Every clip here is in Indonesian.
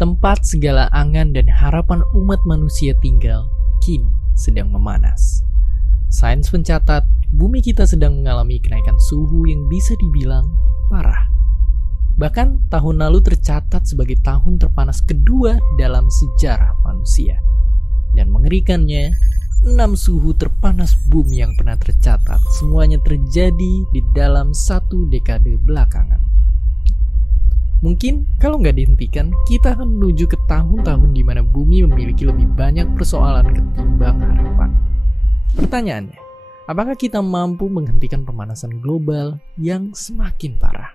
tempat segala angan dan harapan umat manusia tinggal, kini sedang memanas. Sains mencatat, bumi kita sedang mengalami kenaikan suhu yang bisa dibilang parah. Bahkan tahun lalu tercatat sebagai tahun terpanas kedua dalam sejarah manusia. Dan mengerikannya, 6 suhu terpanas bumi yang pernah tercatat semuanya terjadi di dalam 1 dekade belakangan. Mungkin kalau nggak dihentikan, kita akan menuju ke tahun-tahun di mana bumi memiliki lebih banyak persoalan ketimbang harapan. Pertanyaannya, apakah kita mampu menghentikan pemanasan global yang semakin parah?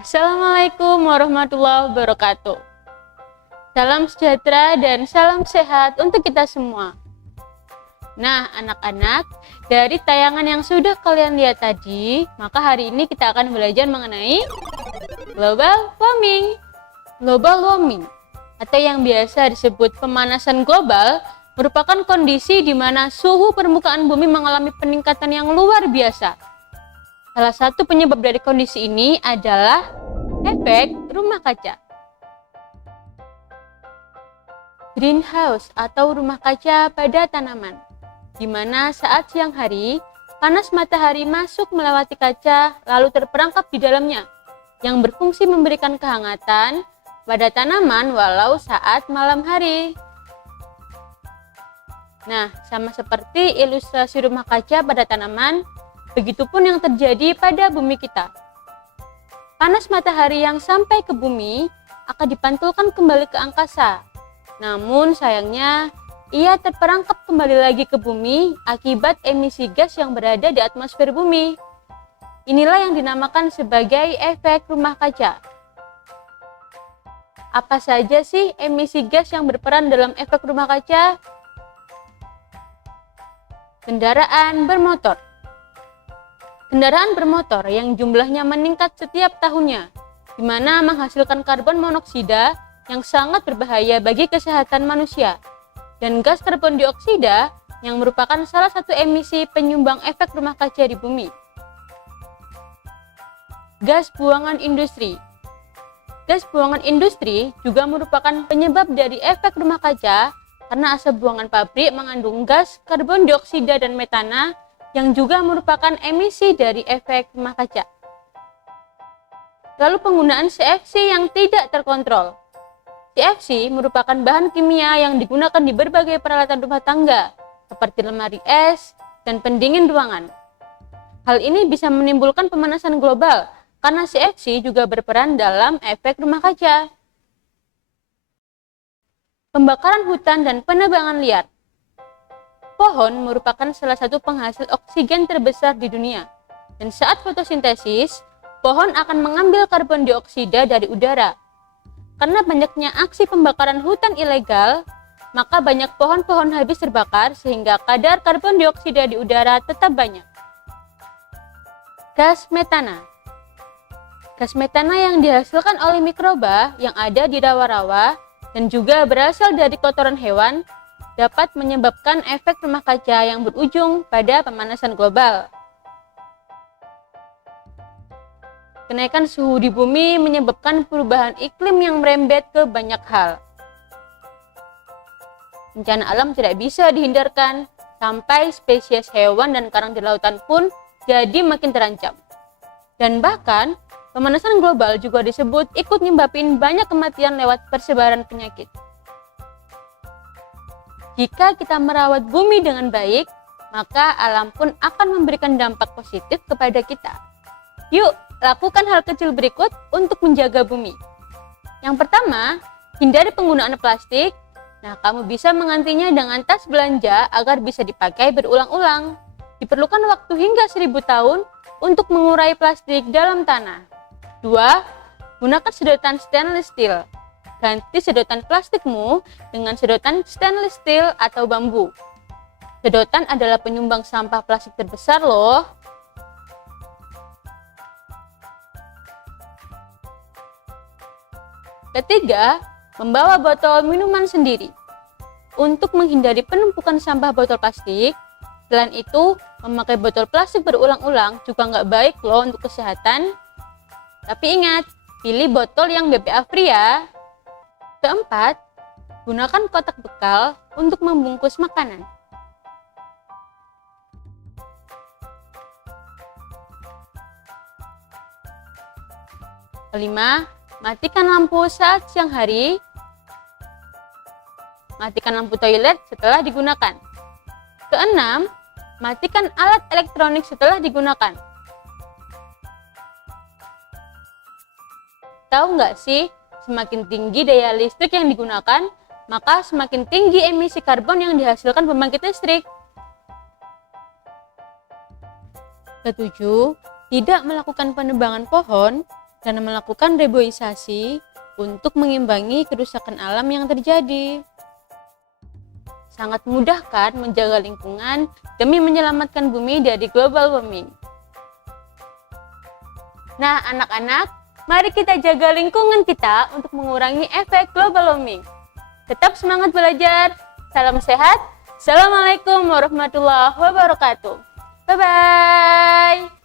Assalamualaikum warahmatullahi wabarakatuh. Salam sejahtera dan salam sehat untuk kita semua. Nah, anak-anak, dari tayangan yang sudah kalian lihat tadi, maka hari ini kita akan belajar mengenai global warming. Global warming, atau yang biasa disebut pemanasan global, merupakan kondisi di mana suhu permukaan bumi mengalami peningkatan yang luar biasa. Salah satu penyebab dari kondisi ini adalah efek rumah kaca. Greenhouse atau rumah kaca pada tanaman, di mana saat siang hari, panas matahari masuk melewati kaca lalu terperangkap di dalamnya, yang berfungsi memberikan kehangatan pada tanaman walau saat malam hari. Nah, sama seperti ilustrasi rumah kaca pada tanaman, begitupun yang terjadi pada bumi kita. Panas matahari yang sampai ke bumi akan dipantulkan kembali ke angkasa. Namun sayangnya, ia terperangkap kembali lagi ke bumi akibat emisi gas yang berada di atmosfer bumi. Inilah yang dinamakan sebagai efek rumah kaca. Apa saja sih emisi gas yang berperan dalam efek rumah kaca? Kendaraan bermotor. Kendaraan bermotor yang jumlahnya meningkat setiap tahunnya, di mana menghasilkan karbon monoksida yang sangat berbahaya bagi kesehatan manusia, dan gas karbon dioksida yang merupakan salah satu emisi penyumbang efek rumah kaca di bumi. Gas buangan industri. Gas buangan industri juga merupakan penyebab dari efek rumah kaca karena asap buangan pabrik mengandung gas karbon dioksida dan metana yang juga merupakan emisi dari efek rumah kaca. Lalu penggunaan CFC yang tidak terkontrol. CFC merupakan bahan kimia yang digunakan di berbagai peralatan rumah tangga, seperti lemari es dan pendingin ruangan. Hal ini bisa menimbulkan pemanasan global, karena CFC juga berperan dalam efek rumah kaca. Pembakaran hutan dan penebangan liar. Pohon merupakan salah satu penghasil oksigen terbesar di dunia, dan saat fotosintesis, pohon akan mengambil karbon dioksida dari udara. Karena banyaknya aksi pembakaran hutan ilegal, maka banyak pohon-pohon habis terbakar sehingga kadar karbon dioksida di udara tetap banyak. Gas metana. Gas metana yang dihasilkan oleh mikroba yang ada di rawa-rawa dan juga berasal dari kotoran hewan dapat menyebabkan efek rumah kaca yang berujung pada pemanasan global. Kenaikan suhu di bumi menyebabkan perubahan iklim yang merembet ke banyak hal. Bencana alam tidak bisa dihindarkan, sampai spesies hewan dan karang di lautan pun jadi makin terancam. Dan bahkan, pemanasan global juga disebut ikut nyebabin banyak kematian lewat persebaran penyakit. Jika kita merawat bumi dengan baik, maka alam pun akan memberikan dampak positif kepada kita. Yuk, lakukan hal kecil berikut untuk menjaga bumi. Yang pertama, hindari penggunaan plastik. Nah, kamu bisa menggantinya dengan tas belanja agar bisa dipakai berulang-ulang. Diperlukan waktu hingga 1000 tahun untuk mengurai plastik dalam tanah. 2. Gunakan sedotan stainless steel. Ganti sedotan plastikmu dengan sedotan stainless steel atau bambu. Sedotan adalah penyumbang sampah plastik terbesar loh. Ketiga, membawa botol minuman sendiri. untuk menghindari penumpukan sampah botol plastik. Selain itu, memakai botol plastik berulang-ulang juga nggak baik loh untuk kesehatan. Tapi ingat, pilih botol yang BPA free ya. Keempat, gunakan kotak bekal untuk membungkus makanan. Kelima, matikan lampu saat siang hari. Matikan lampu toilet setelah digunakan. Keenam, matikan alat elektronik setelah digunakan. Tahu nggak sih, semakin tinggi daya listrik yang digunakan, maka semakin tinggi emisi karbon yang dihasilkan pembangkit listrik. Ketujuh, tidak melakukan penebangan pohon dan melakukan reboisasi untuk mengimbangi kerusakan alam yang terjadi. Sangat mudah kan menjaga lingkungan demi menyelamatkan bumi dari global warming. Nah, anak-anak, mari kita jaga lingkungan kita untuk mengurangi efek global warming. Tetap semangat belajar. Salam sehat. Assalamualaikum warahmatullahi wabarakatuh. Bye-bye.